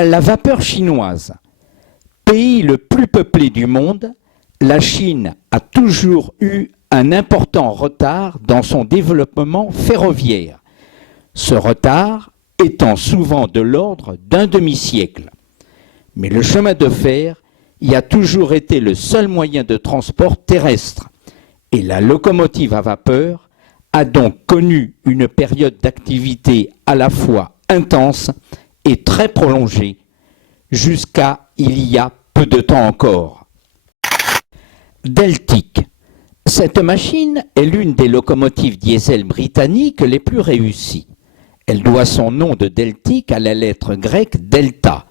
La vapeur chinoise. Pays le plus peuplé du monde, la Chine a toujours eu un important retard dans son développement ferroviaire, ce retard étant souvent de l'ordre d'un demi-siècle. Mais le chemin de fer y a toujours été le seul moyen de transport terrestre, et la locomotive à vapeur a donc connu une période d'activité à la fois intense et très prolongée, jusqu'à il y a peu de temps encore. Deltic. Cette machine est l'une des locomotives diesel britanniques les plus réussies. Elle doit son nom de Deltic à la lettre grecque delta,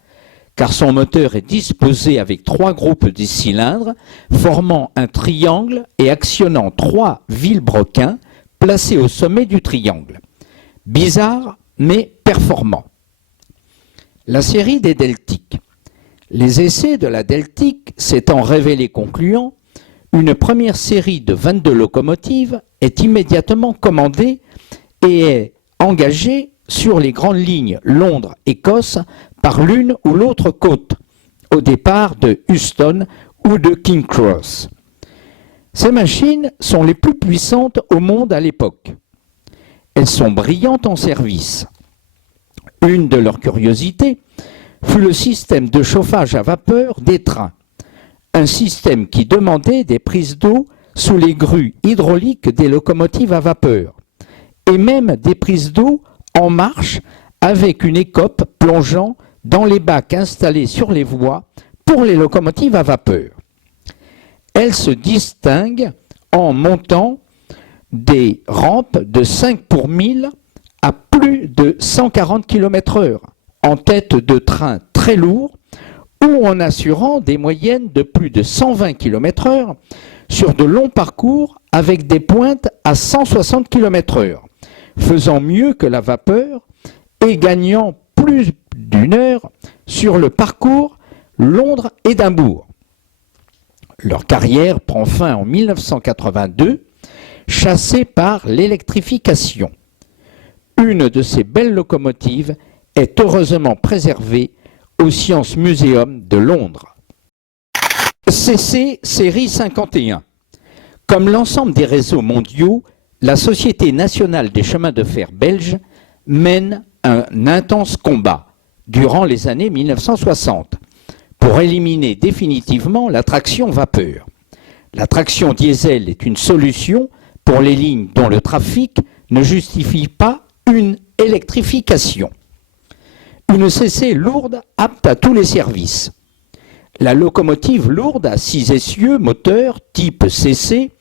car son moteur est disposé avec 3 groupes de cylindres formant un triangle et actionnant 3 vilebrequins placés au sommet du triangle. Bizarre, mais performant. La série des Deltic. Les essais de la Deltic s'étant révélés concluants, une première série de 22 locomotives est immédiatement commandée et est engagée sur les grandes lignes Londres-Écosse par l'une ou l'autre côte, au départ de Euston ou de King Cross. Ces machines sont les plus puissantes au monde à l'époque. Elles sont brillantes en service. Une de leurs curiosités fut le système de chauffage à vapeur des trains, un système qui demandait des prises d'eau sous les grues hydrauliques des locomotives à vapeur, et même des prises d'eau en marche avec une écope plongeant dans les bacs installés sur les voies pour les locomotives à vapeur. Elle se distingue en montant des rampes de 5 pour 1000 à plus de 140 km/h en tête de train très lourd ou en assurant des moyennes de plus de 120 km/h sur de longs parcours avec des pointes à 160 km/h, faisant mieux que la vapeur et gagnant plus d'une heure sur le parcours Londres-Édimbourg. Leur carrière prend fin en 1982, chassée par l'électrification. Une de ces belles locomotives est heureusement préservée au Science Museum de Londres. CC série 51. Comme l'ensemble des réseaux mondiaux, la Société nationale des chemins de fer belge mène un intense combat durant les années 1960 pour éliminer définitivement la traction vapeur. La traction diesel est une solution pour les lignes dont le trafic ne justifie pas une électrification. Une CC lourde apte à tous les services. La locomotive lourde à 6 essieux moteur type CC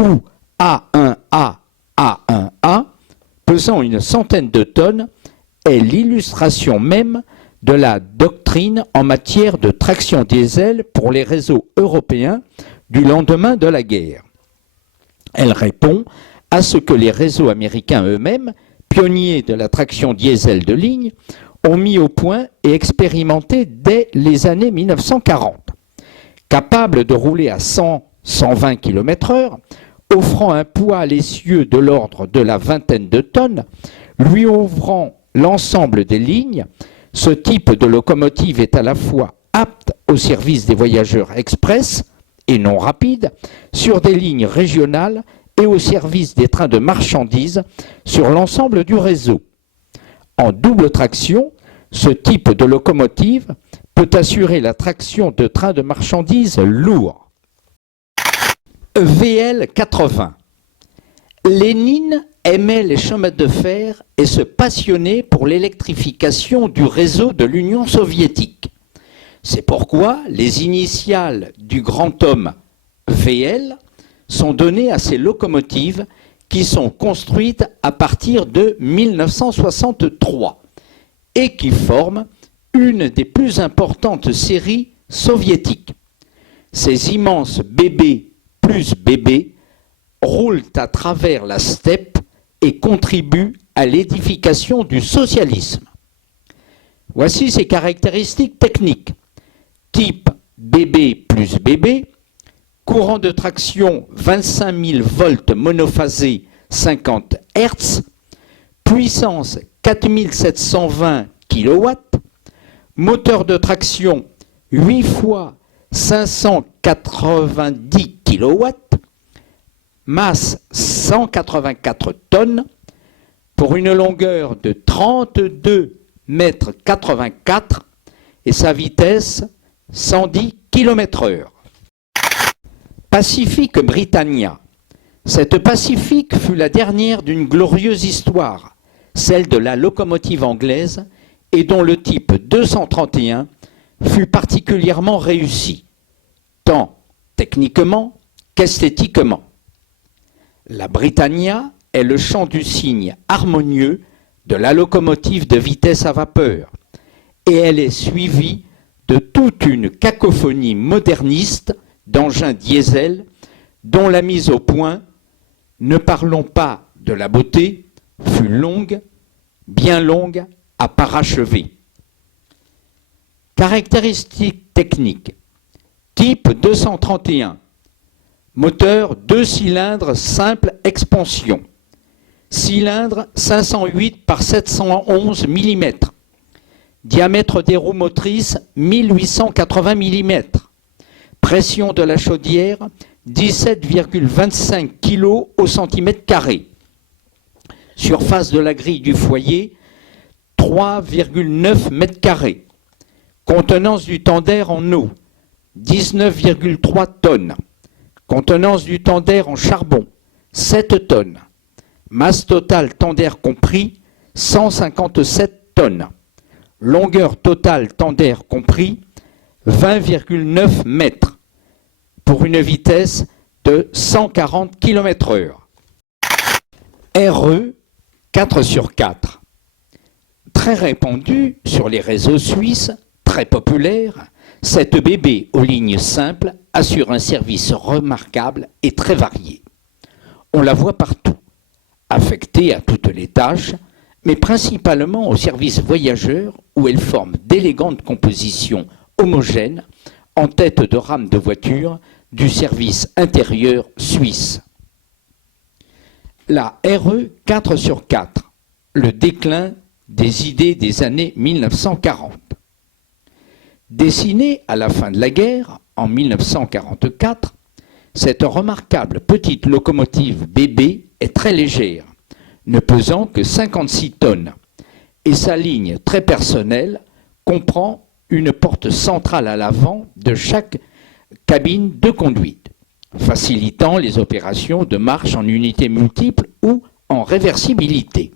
ou A1A, A1A, pesant une centaine de tonnes, est l'illustration même de la doctrine en matière de traction diesel pour les réseaux européens du lendemain de la guerre. Elle répond à ce que les réseaux américains eux-mêmes, pionniers de la traction diesel de ligne, ont mis au point et expérimenté dès les années 1940. capable de rouler à 100-120 km/h, offrant un poids à l'essieu de l'ordre de la vingtaine de tonnes, lui ouvrant l'ensemble des lignes. Ce type de locomotive est à la fois apte au service des voyageurs express et non rapides sur des lignes régionales et au service des trains de marchandises sur l'ensemble du réseau. En double traction, ce type de locomotive peut assurer la traction de trains de marchandises lourds. VL 80. Lénine aimait les chemins de fer et se passionnait pour l'électrification du réseau de l'Union soviétique. C'est pourquoi les initiales du grand homme VL sont données à ces locomotives qui sont construites à partir de 1963 et qui forment une des plus importantes séries soviétiques. Ces immenses bébés plus bébés roulent à travers la steppe et contribuent à l'édification du socialisme. Voici ses caractéristiques techniques. Type BB plus BB, courant de traction 25 000 volts monophasé 50 Hz, puissance 4720 kW, moteur de traction 8 fois 590 kW, masse 184 tonnes, pour une longueur de 32 mètres 84 et sa vitesse 110 km/h. Pacific Britannia. Cette Pacific fut la dernière d'une glorieuse histoire, celle de la locomotive anglaise et dont le type 231 fut particulièrement réussi, tant techniquement qu'esthétiquement. La Britannia est le chant du cygne harmonieux de la locomotive de vitesse à vapeur et elle est suivie de toute une cacophonie moderniste d'engins diesel dont la mise au point, ne parlons pas de la beauté, fut longue, bien longue à parachever. Caractéristiques techniques. Type 231. Moteur 2 cylindres simple expansion. Cylindre 508 par 711 mm. Diamètre des roues motrices 1880 mm. Pression de la chaudière 17,25 kg au centimètre carré. Surface de la grille du foyer 3,9 mètres carrés. Contenance du temps d'air en eau 19,3 tonnes. Contenance du temps d'air en charbon 7 tonnes. Masse totale temps d'air compris 157 tonnes. Longueur totale temps d'air compris 20,9 mètres pour une vitesse de 140 km/h. RE 4/4. Très répandue sur les réseaux suisses, très populaire, cette bébé aux lignes simples assure un service remarquable et très varié. On la voit partout, affectée à toutes les tâches, mais principalement au service voyageurs où elle forme d'élégantes compositions homogènes en tête de rame de voiture du service intérieur suisse. La RE 4/4, le déclin des idées des années 1940. Dessinée à la fin de la guerre, en 1944, cette remarquable petite locomotive bébé est très légère, ne pesant que 56 tonnes, et sa ligne très personnelle comprend une porte centrale à l'avant de chaque cabine de conduite, facilitant les opérations de marche en unités multiples ou en réversibilité.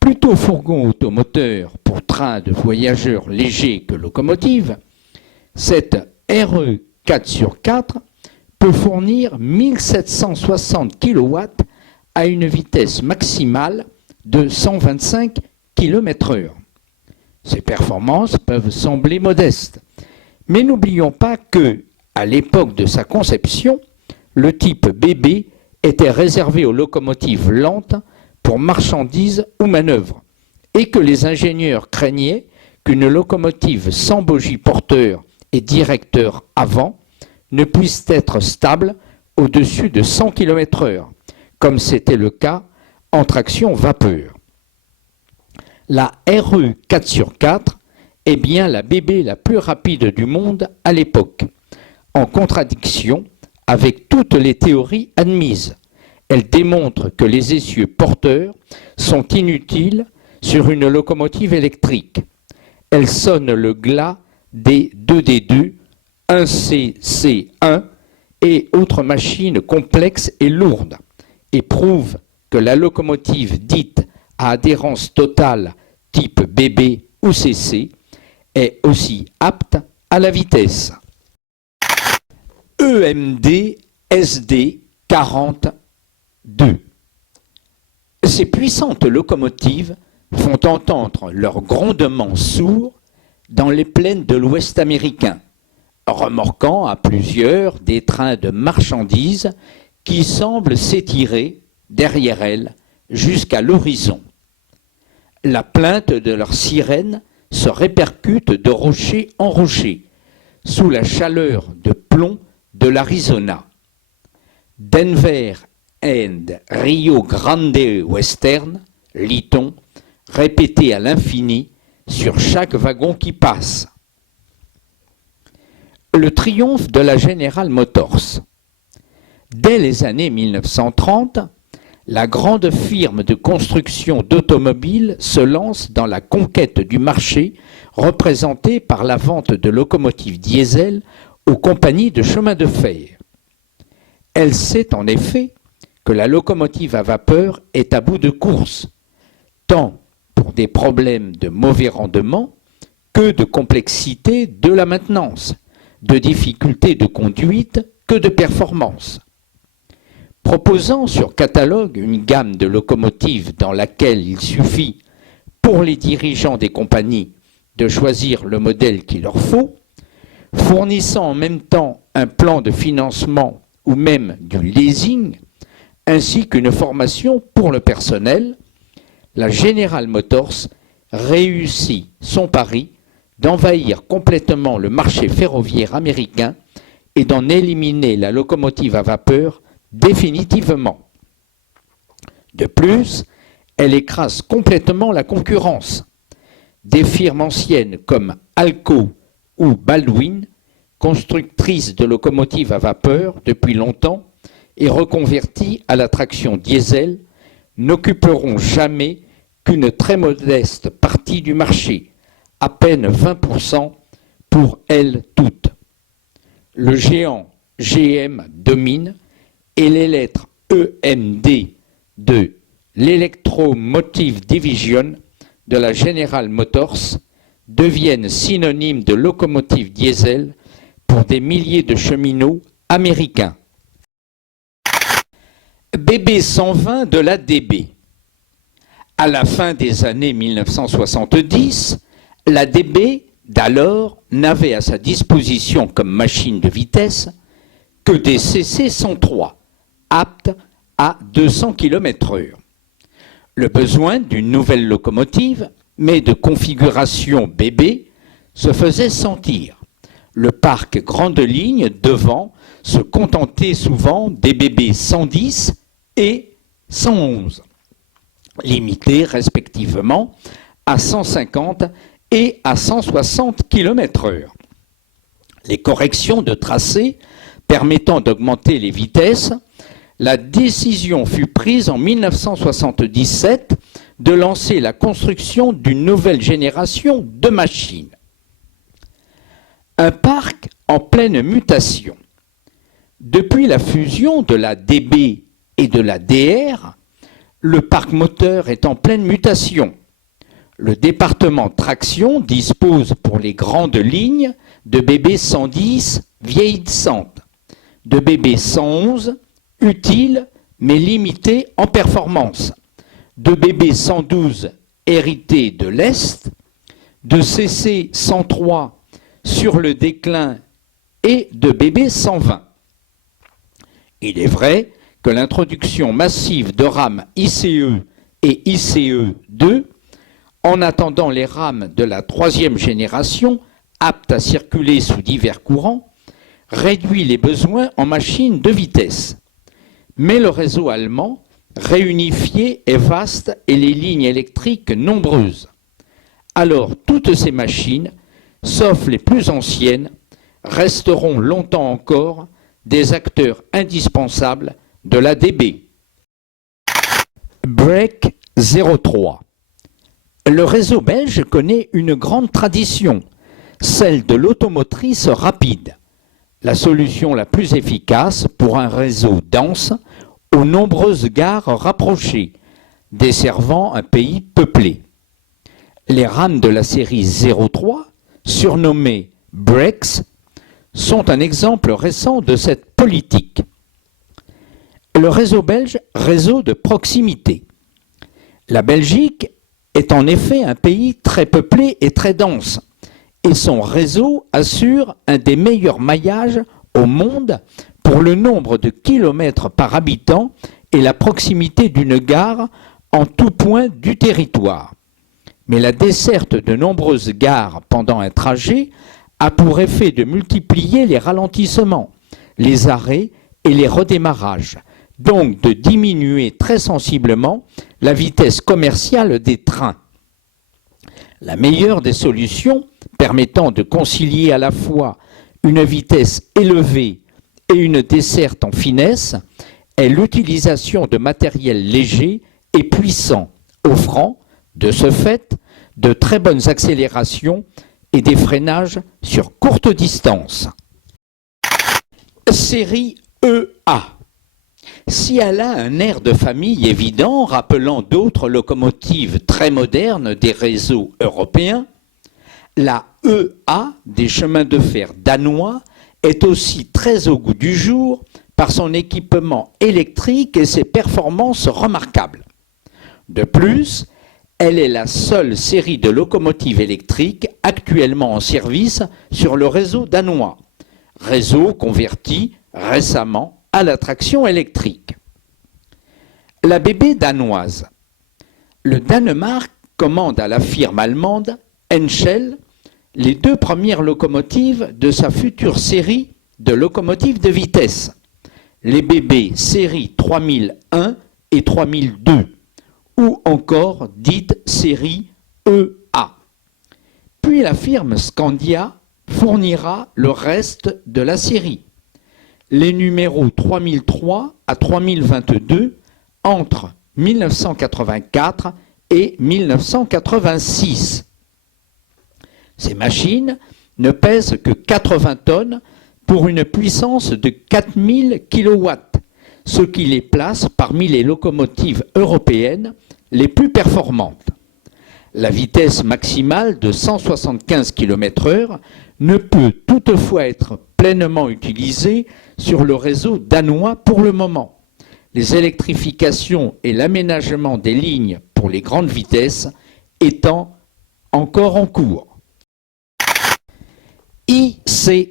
Plutôt fourgon automoteur pour train de voyageurs légers que locomotive, cette RE 4/4 peut fournir 1760 kW à une vitesse maximale de 125 km/h. Ces performances peuvent sembler modestes, mais n'oublions pas que, à l'époque de sa conception, le type BB était réservé aux locomotives lentes pour marchandises ou manœuvres, et que les ingénieurs craignaient qu'une locomotive sans bogie porteur et directeur avant ne puissent être stables au-dessus de 100 km/h, comme c'était le cas en traction vapeur. La RE 4x4 est bien la bébé la plus rapide du monde à l'époque, en contradiction avec toutes les théories admises. Elle démontre que les essieux porteurs sont inutiles sur une locomotive électrique. Elle sonne le glas des 2D2, 1CC1 et autres machines complexes et lourdes, et prouve que la locomotive dite à adhérence totale type BB ou CC est aussi apte à la vitesse. EMD SD 42. Ces puissantes locomotives font entendre leurs grondements sourds dans les plaines de l'Ouest américain, remorquant à plusieurs des trains de marchandises qui semblent s'étirer derrière elles jusqu'à l'horizon. La plainte de leurs sirènes se répercute de rocher en rocher, sous la chaleur de plomb de l'Arizona. Denver and Rio Grande Western, lit-on, répété à l'infini sur chaque wagon qui passe. Le triomphe de la General Motors. Dès les années 1930, la grande firme de construction d'automobiles se lance dans la conquête du marché représenté par la vente de locomotives diesel aux compagnies de chemin de fer. Elle sait en effet que la locomotive à vapeur est à bout de course, tant pour des problèmes de mauvais rendement que de complexité de la maintenance, de difficultés de conduite que de performance. Proposant sur catalogue une gamme de locomotives dans laquelle il suffit, pour les dirigeants des compagnies, de choisir le modèle qu'il leur faut, fournissant en même temps un plan de financement ou même du leasing, ainsi qu'une formation pour le personnel, la General Motors réussit son pari d'envahir complètement le marché ferroviaire américain et d'en éliminer la locomotive à vapeur définitivement. De plus, elle écrase complètement la concurrence. Des firmes anciennes comme Alco ou Baldwin, constructrices de locomotives à vapeur depuis longtemps et reconverties à la traction diesel, n'occuperont jamais qu'une très modeste partie du marché, à peine 20% pour elles toutes. Le géant GM domine et les lettres EMD de l'Electromotive Division de la General Motors deviennent synonymes de locomotives diesel pour des milliers de cheminots américains. BB 120 de la DB. À la fin des années 1970, la DB d'alors n'avait à sa disposition comme machine de vitesse que des CC 103, aptes à 200 km/h. Le besoin d'une nouvelle locomotive, mais de configuration BB, se faisait sentir. Le parc grande ligne devant se contenter souvent des BB 110 et 111, limités respectivement à 150 et à 160 km/h. Les corrections de tracé permettant d'augmenter les vitesses, la décision fut prise en 1977 de lancer la construction d'une nouvelle génération de machines. Un parc en pleine mutation. Depuis la fusion de la DB et de la DR, le parc moteur est en pleine mutation. Le département traction dispose pour les grandes lignes de BB 110 vieillissantes, de BB 111 utiles mais limitées en performance, de BB 112 héritées de l'Est, de CC 103 sur le déclin et de BB 120. Il est vrai que l'introduction massive de rames ICE et ICE2, en attendant les rames de la troisième génération, apte à circuler sous divers courants, réduit les besoins en machines de vitesse. Mais le réseau allemand, réunifié, est vaste et les lignes électriques nombreuses. Alors toutes ces machines, sauf les plus anciennes, resteront longtemps encore des acteurs indispensables de l'ADB. Break 03. Le réseau belge connaît une grande tradition, celle de l'automotrice rapide, la solution la plus efficace pour un réseau dense aux nombreuses gares rapprochées, desservant un pays peuplé. Les rames de la série 03, surnommées Breaks, sont un exemple récent de cette politique. Le réseau belge, réseau de proximité. La Belgique est en effet un pays très peuplé et très dense, et son réseau assure un des meilleurs maillages au monde pour le nombre de kilomètres par habitant et la proximité d'une gare en tout point du territoire. Mais la desserte de nombreuses gares pendant un trajet a pour effet de multiplier les ralentissements, les arrêts et les redémarrages, donc de diminuer très sensiblement la vitesse commerciale des trains. La meilleure des solutions permettant de concilier à la fois une vitesse élevée et une desserte en finesse est l'utilisation de matériel léger et puissant, offrant, de ce fait, de très bonnes accélérations et des freinages sur courte distance. Série EA. Si elle a un air de famille évident, rappelant d'autres locomotives très modernes des réseaux européens, la EA des chemins de fer danois est aussi très au goût du jour par son équipement électrique et ses performances remarquables. De plus, elle est la seule série de locomotives électriques actuellement en service sur le réseau danois, réseau converti récemment à la traction électrique. La bébé danoise. Le Danemark commande à la firme allemande Henschel les 2 premières locomotives de sa future série de locomotives de vitesse, les bébés série 3001 et 3002, ou encore dite série EA. Puis la firme Scandia fournira le reste de la série, les numéros 3003 à 3022 entre 1984 et 1986. Ces machines ne pèsent que 80 tonnes pour une puissance de 4000 kW, ce qui les place parmi les locomotives européennes les plus performantes. La vitesse maximale de 175 km/h ne peut toutefois être pleinement utilisée sur le réseau danois pour le moment, les électrifications et l'aménagement des lignes pour les grandes vitesses étant encore en cours. ICE,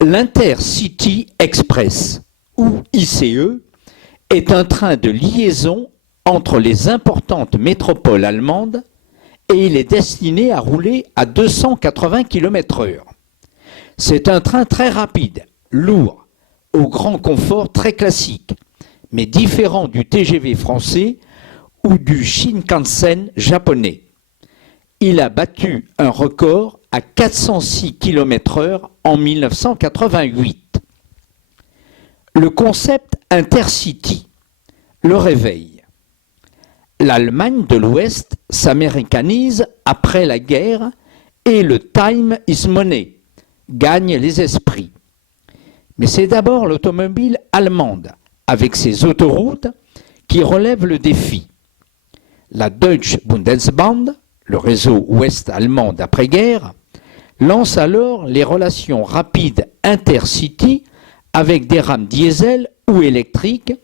l'Intercity Express, ou ICE, est un train de liaison entre les importantes métropoles allemandes et il est destiné à rouler à 280 km/h. C'est un train très rapide, lourd, au grand confort très classique, mais différent du TGV français ou du Shinkansen japonais. Il a battu un record à 406 km/h en 1988. Le concept Intercity, le réveil. L'Allemagne de l'Ouest s'américanise après la guerre et le time is money gagne les esprits. Mais c'est d'abord l'automobile allemande, avec ses autoroutes, qui relève le défi. La Deutsche Bundesbahn, le réseau ouest allemand d'après-guerre, lance alors les relations rapides intercity avec des rames diesel ou électriques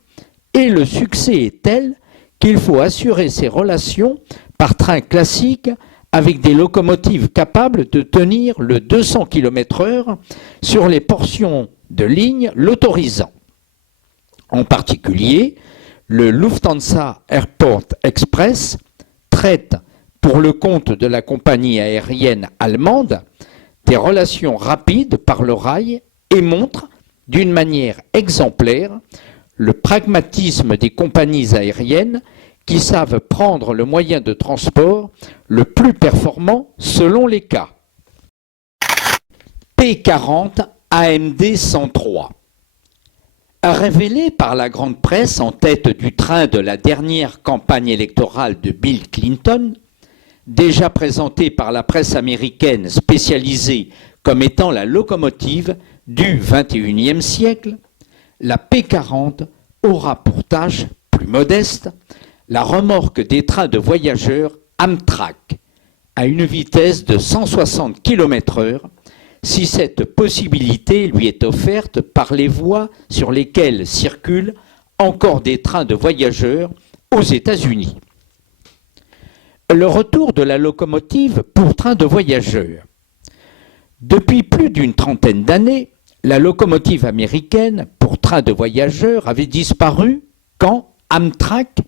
et le succès est tel qu'il faut assurer ces relations par train classique avec des locomotives capables de tenir le 200 km/h sur les portions de ligne l'autorisant. En particulier, le Lufthansa Airport Express traite, pour le compte de la compagnie aérienne allemande, des relations rapides par le rail et montre, d'une manière exemplaire, le pragmatisme des compagnies aériennes qui savent prendre le moyen de transport le plus performant selon les cas. P40 AMD 103. Révélé par la grande presse en tête du train de la dernière campagne électorale de Bill Clinton, déjà présenté par la presse américaine spécialisée comme étant la locomotive du XXIe siècle, la P40 aura pour tâche plus modeste la remorque des trains de voyageurs Amtrak à une vitesse de 160 km/h si cette possibilité lui est offerte par les voies sur lesquelles circulent encore des trains de voyageurs aux États-Unis. Le retour de la locomotive pour train de voyageurs. Depuis plus d'une trentaine d'années, la locomotive américaine pour train de voyageurs avait disparu quand Amtrak,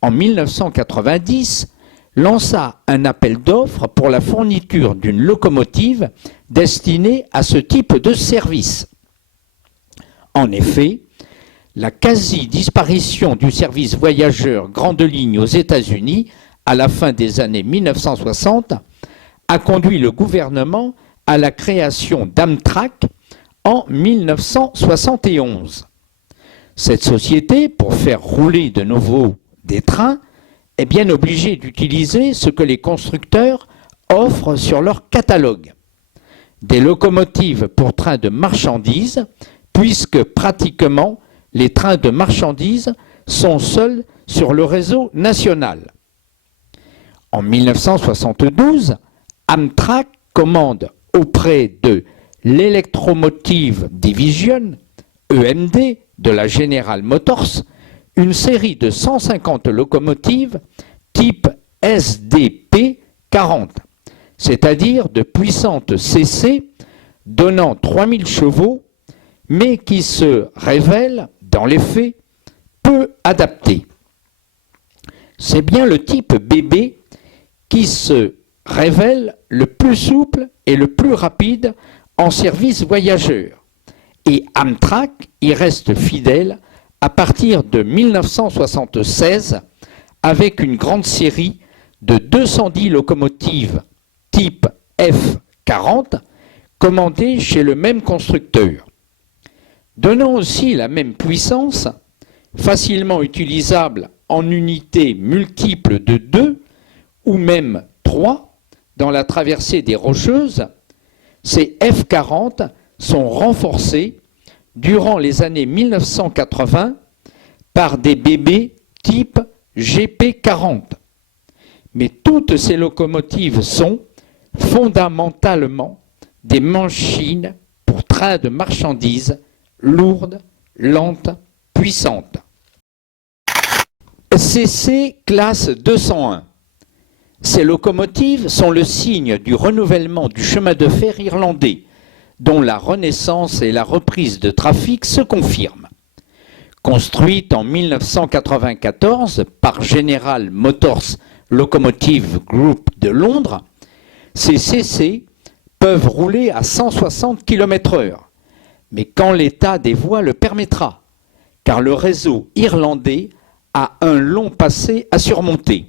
en 1990, lança un appel d'offres pour la fourniture d'une locomotive destinée à ce type de service. En effet, la quasi-disparition du service voyageurs grande ligne aux États-Unis à la fin des années 1960 a conduit le gouvernement à la création d'Amtrak en 1971. Cette société, pour faire rouler de nouveau des trains, est bien obligée d'utiliser ce que les constructeurs offrent sur leur catalogue. Des locomotives pour trains de marchandises, puisque pratiquement les trains de marchandises sont seuls sur le réseau national. En 1972, Amtrak commande auprès de l'Electromotive Division, EMD, de la General Motors, une série de 150 locomotives type SDP-40, c'est-à-dire de puissantes CC donnant 3000 chevaux, mais qui se révèlent, dans les faits, peu adaptées. C'est bien le type BB qui se révèle le plus souple et le plus rapide en service voyageur. Et Amtrak y reste fidèle à partir de 1976 avec une grande série de 210 locomotives type F40 commandées chez le même constructeur. Donnant aussi la même puissance, facilement utilisable en unités multiples de 2 ou même 3 dans la traversée des Rocheuses, ces F40 sont renforcés durant les années 1980 par des bébés type GP40. Mais toutes ces locomotives sont fondamentalement des machines pour trains de marchandises lourdes, lentes, puissantes. CC classe 201. Ces locomotives sont le signe du renouvellement du chemin de fer irlandais, dont la renaissance et la reprise de trafic se confirment. Construite en 1994 par General Motors Locomotive Group de Londres, ces CC peuvent rouler à 160 km/h, mais quand l'état des voies le permettra, car le réseau irlandais a un long passé à surmonter,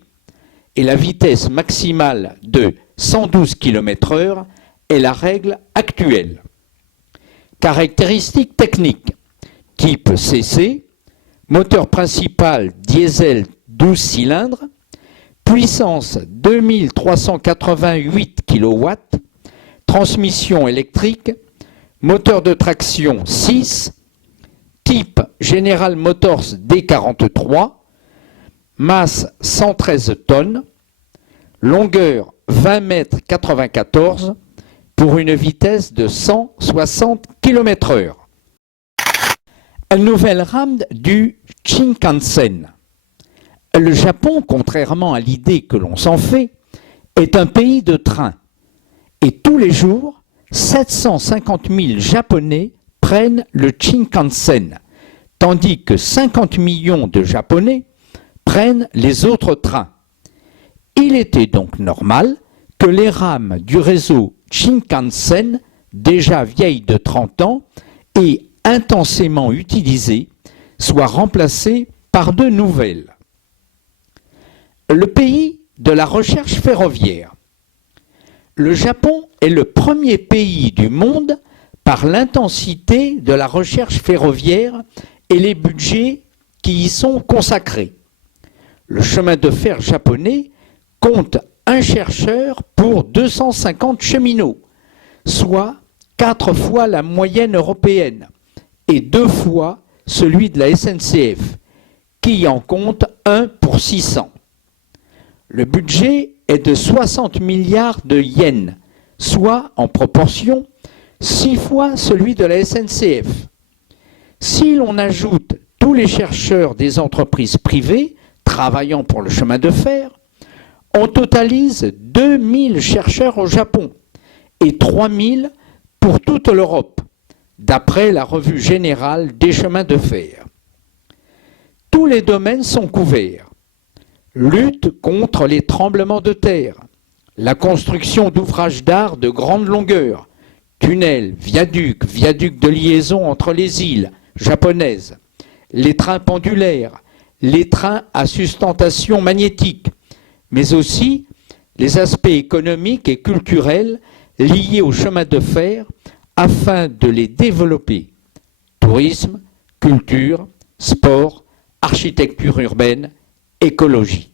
et la vitesse maximale de 112 km/h est la règle actuelle. Caractéristiques techniques. Type CC, moteur principal diesel 12 cylindres, puissance 2388 kW, transmission électrique, moteur de traction 6, type General Motors D43, masse 113 tonnes, longueur 20 mètres 94 pour une vitesse de 160 km/h. Nouvelle rame du Shinkansen. Le Japon, contrairement à l'idée que l'on s'en fait, est un pays de trains. Et tous les jours, 750 000 Japonais prennent le Shinkansen, tandis que 50 millions de Japonais prennent les autres trains. Il était donc normal que les rames du réseau Shinkansen, déjà vieille de 30 ans et intensément utilisée, soient remplacées par de nouvelles. Le pays de la recherche ferroviaire. Le Japon est le premier pays du monde par l'intensité de la recherche ferroviaire et les budgets qui y sont consacrés. Le chemin de fer japonais compte un chercheur pour 250 cheminots, soit 4 fois la moyenne européenne et 2 fois celui de la SNCF, qui en compte 1 pour 600. Le budget est de 60 milliards de yens, soit en proportion 6 fois celui de la SNCF. Si l'on ajoute tous les chercheurs des entreprises privées travaillant pour le chemin de fer, on totalise 2000 chercheurs au Japon et 3000 pour toute l'Europe, d'après la revue générale des chemins de fer. Tous les domaines sont couverts. Lutte contre les tremblements de terre, la construction d'ouvrages d'art de grande longueur, tunnels, viaducs de liaison entre les îles japonaises, les trains pendulaires, les trains à sustentation magnétique, mais aussi les aspects économiques et culturels liés au chemin de fer afin de les développer. Tourisme, culture, sport, architecture urbaine, écologie.